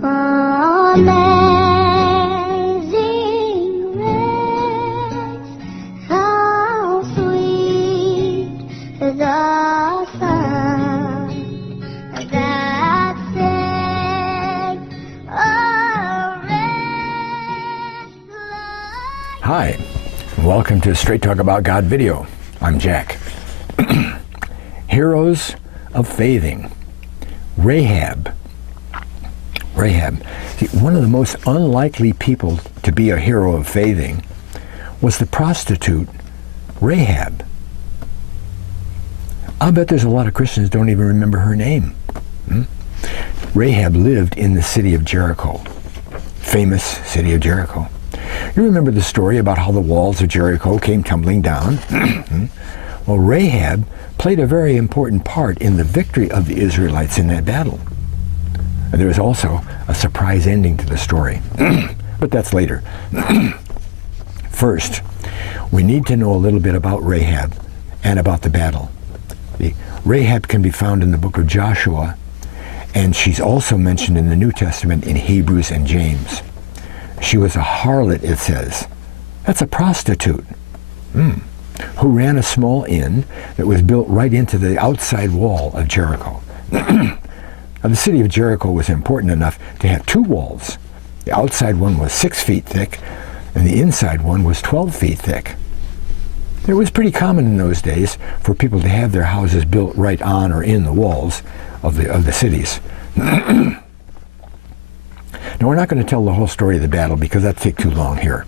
Amazing grace, how sweet the sound that saved a wretch like Hi, and welcome to Straight Talk About God video. I'm Jack. Heroes of Faithing. Rahab. See, one of the most unlikely people to be a hero of faithing was the prostitute Rahab. I bet there's a lot of Christians who don't even remember her name. Rahab lived in the city of Jericho. Famous city of Jericho. You remember the story about how the walls of Jericho came tumbling down? Well, Rahab played a very important part in the victory of the Israelites in that battle. And there was also a surprise ending to the story, but that's later. First, we need to know a little bit about Rahab and about the battle. Rahab can be found in the book of Joshua, and she's also mentioned in the New Testament in Hebrews and James. She was a harlot, it says. That's a prostitute. Who ran a small inn that was built right into the outside wall of Jericho. Now, the city of Jericho was important enough to have two walls. The outside one was 6 feet thick, and the inside one was 12 feet thick. It was pretty common in those days for people to have their houses built right on or in the walls of the cities. Now, we're not going to tell the whole story of the battle because that'd take too long here.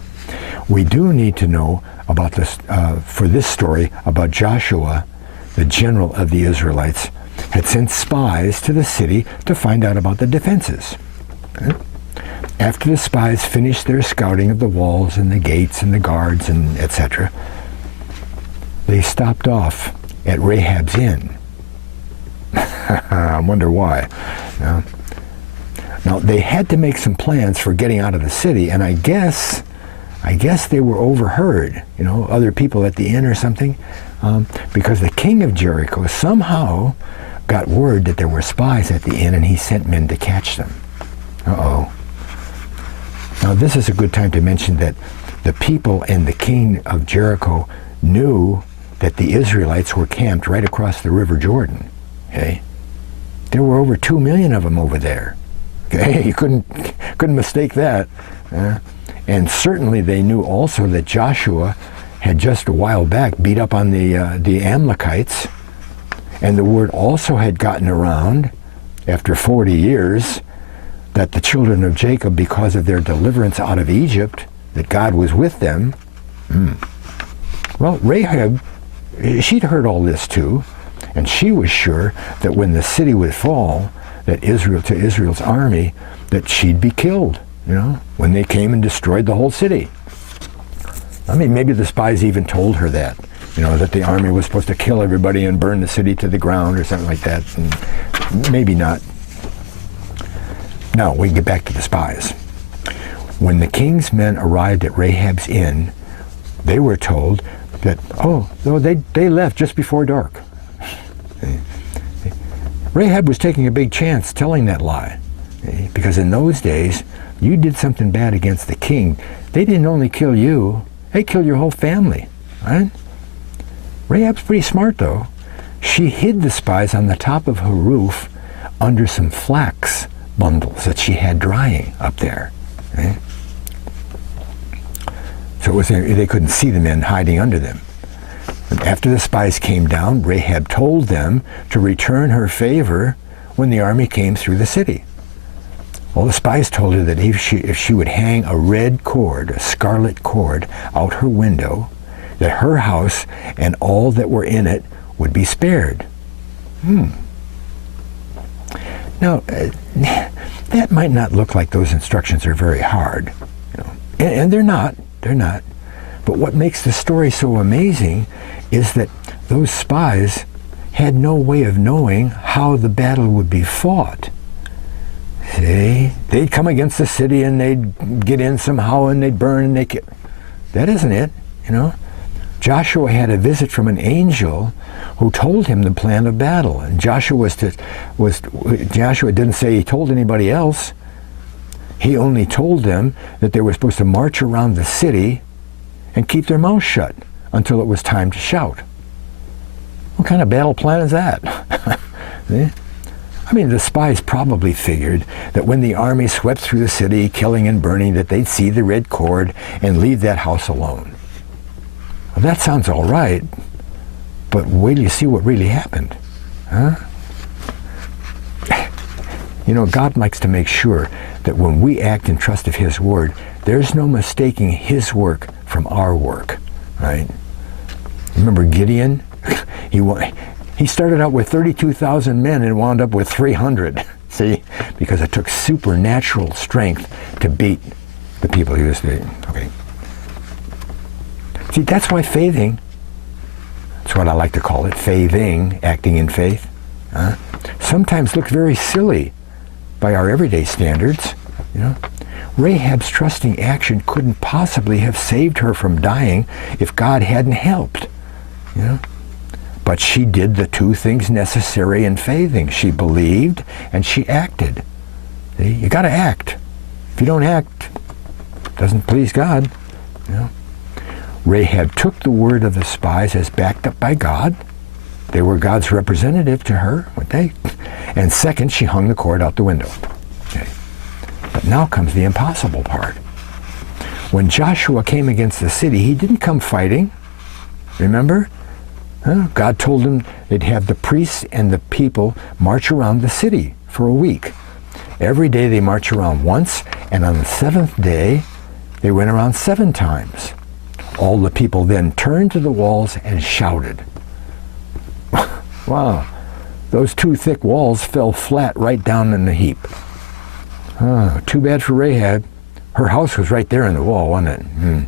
We do need to know about this, for this story, about Joshua, the general of the Israelites, had sent spies to the city to find out about the defenses. After the spies finished their scouting of the walls and the gates and the guards and etc., they stopped off at Rahab's inn. I wonder why. Now, they had to make some plans for getting out of the city, and I guess they were overheard, other people at the inn or something, because the king of Jericho somehow got word that there were spies at the inn, and he sent men to catch them. Now, this is a good time to mention that the people and the king of Jericho knew that the Israelites were camped right across the River Jordan. Okay? There were over 2 million of them over there. Okay? You couldn't mistake that. And certainly they knew also that Joshua had just a while back beat up on the Amalekites, and the word also had gotten around after 40 years that the children of Jacob, because of their deliverance out of Egypt, that God was with them. Well, Rahab, she'd heard all this too, and she was sure that when the city would fall, that Israel's army, that she'd be killed. When they came and destroyed the whole city. I mean, maybe the spies even told her that, that the army was supposed to kill everybody and burn the city to the ground or something like that. And maybe not. Now, we can get back to the spies. When the king's men arrived at Rahab's inn, they were told that, they left just before dark. Rahab was taking a big chance telling that lie, because in those days, you did something bad against the king, they didn't only kill you, they killed your whole family, right? Rahab's pretty smart, though. She hid the spies on the top of her roof under some flax bundles that she had drying up there. Right? So they couldn't see the men hiding under them. And after the spies came down, Rahab told them to return her favor when the army came through the city. Well, the spies told her that if she would hang a red cord, a scarlet cord, out her window, that her house and all that were in it would be spared. Now, that might not look like those instructions are very hard, and they're not. But what makes the story so amazing is that those spies had no way of knowing how the battle would be fought. See, they'd come against the city and they'd get in somehow and they'd burn and they'd kill. That isn't it, Joshua had a visit from an angel who told him the plan of battle. And Joshua didn't say he told anybody else. He only told them that they were supposed to march around the city and keep their mouths shut until it was time to shout. What kind of battle plan is that? I mean, the spies probably figured that when the army swept through the city, killing and burning, that they'd see the red cord and leave that house alone. Well, that sounds all right, but wait till you see what really happened. Huh? You know, God likes to make sure that when we act in trust of His Word, there's no mistaking His work from our work, right? Remember Gideon? He started out with 32,000 men and wound up with 300. See? Because it took supernatural strength to beat the people he was beating. Okay. See, that's why faithing, that's what I like to call it, faithing, acting in faith, sometimes looks very silly by our everyday standards. You know, Rahab's trusting action couldn't possibly have saved her from dying if God hadn't helped. You know, but she did the two things necessary in faithing. She believed and she acted. See, you got to act. If you don't act, it doesn't please God. You know, Rahab took the word of the spies as backed up by God. They were God's representative to her, weren't they? And second, she hung the cord out the window. Okay. But now comes the impossible part. When Joshua came against the city, he didn't come fighting. Remember? God told him they'd have the priests and the people march around the city for a week. Every day they march around once, and on the seventh day, they went around 7 times. All the people then turned to the walls and shouted. Wow, those 2 thick walls fell flat right down in a heap. Too bad for Rahab. Her house was right there in the wall, wasn't it?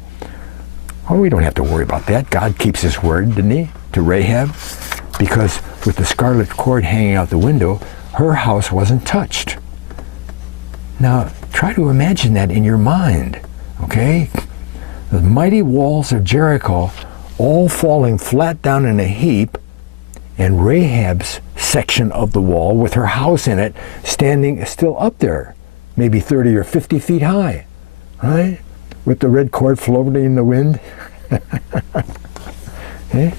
Oh, we don't have to worry about that. God keeps His word, didn't He, to Rahab? Because with the scarlet cord hanging out the window, her house wasn't touched. Now, try to imagine that in your mind, okay? The mighty walls of Jericho all falling flat down in a heap, and Rahab's section of the wall with her house in it standing still up there, maybe 30 or 50 feet high, right? With the red cord floating in the wind. Okay?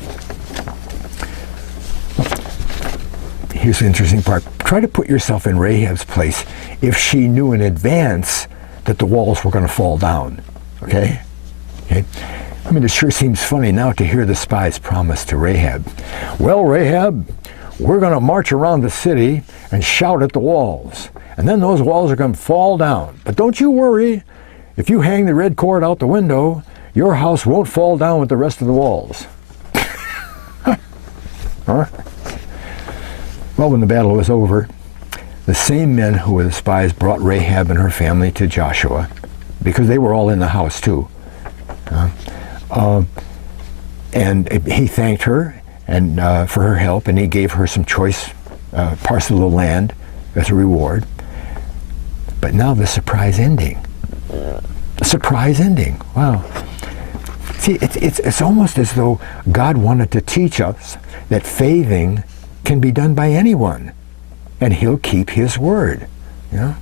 Here's the interesting part. Try to put yourself in Rahab's place if she knew in advance that the walls were going to fall down. Okay? Okay? I mean, it sure seems funny now to hear the spies promise to Rahab. Well, Rahab, we're going to march around the city and shout at the walls. And then those walls are going to fall down. But don't you worry. If you hang the red cord out the window, your house won't fall down with the rest of the walls. Huh? Well, when the battle was over, the same men who were the spies brought Rahab and her family to Joshua, because they were all in the house too. And he thanked her and for her help, and he gave her some choice parcel of land as a reward. But now the surprise ending. The surprise ending. Wow. See, it's almost as though God wanted to teach us that faithing can be done by anyone, and He'll keep His word. You know?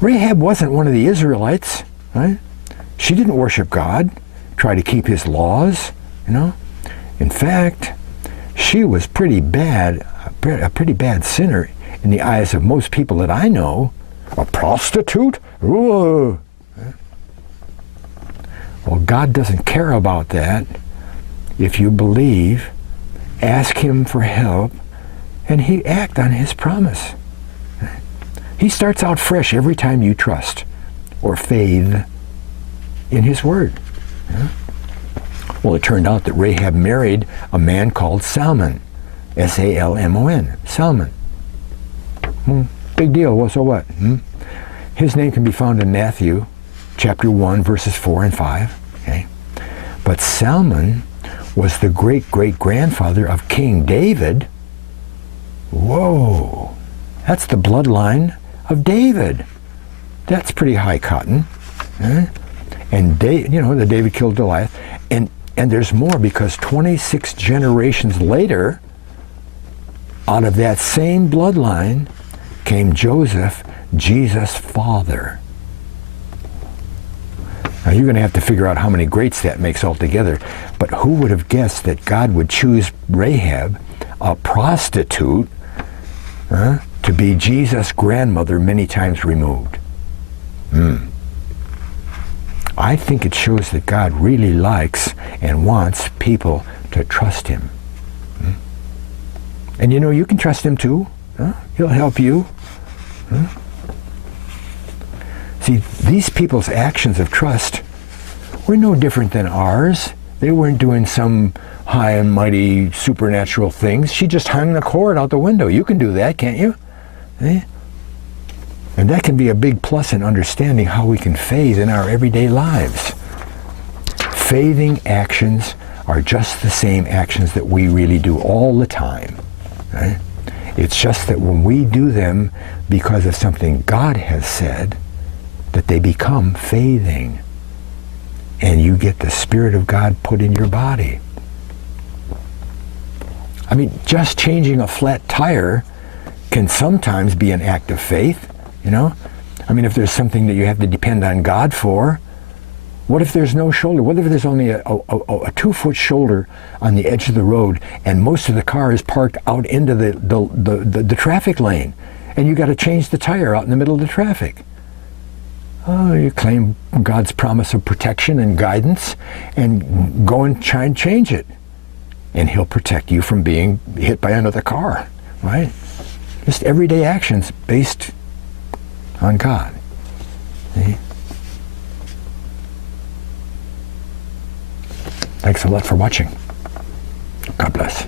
Rahab wasn't one of the Israelites, right? She didn't worship God, try to keep His laws, you know. In fact, she was pretty bad, a pretty bad sinner in the eyes of most people that I know. A prostitute? Ooh. Well, God doesn't care about that. If you believe, ask Him for help, and He act on His promise. He starts out fresh every time you trust or faith in His word. Yeah? Well, it turned out that Rahab married a man called Salmon, S-A-L-M-O-N, Salmon. Big deal. Well, so what? His name can be found in Matthew chapter 1, verses 4 and 5. Okay? But Salmon was the great-great-grandfather of King David. Whoa! That's the bloodline of David. That's pretty high cotton. And the David killed Goliath. And there's more, because 26 generations later, out of that same bloodline came Joseph, Jesus' father. Now you're going to have to figure out how many greats that makes altogether. But who would have guessed that God would choose Rahab, a prostitute, to be Jesus' grandmother many times removed? I think it shows that God really likes and wants people to trust him. And you know, you can trust him too. He'll help you. See, these people's actions of trust were no different than ours. They weren't doing some high and mighty supernatural things. She just hung the cord out the window. You can do that, can't you? And that can be a big plus in understanding how we can faith in our everyday lives. Faithing actions are just the same actions that we really do all the time. Right? It's just that when we do them because of something God has said, that they become faithing. And you get the Spirit of God put in your body. I mean, just changing a flat tire can sometimes be an act of faith, you know? I mean, if there's something that you have to depend on God for, what if there's no shoulder? What if there's only a 2-foot shoulder on the edge of the road and most of the car is parked out into the traffic lane and you got to change the tire out in the middle of the traffic? Oh, you claim God's promise of protection and guidance and go and try and change it. And he'll protect you from being hit by another car, right? Just everyday actions based on God. See? Thanks a lot for watching. God bless.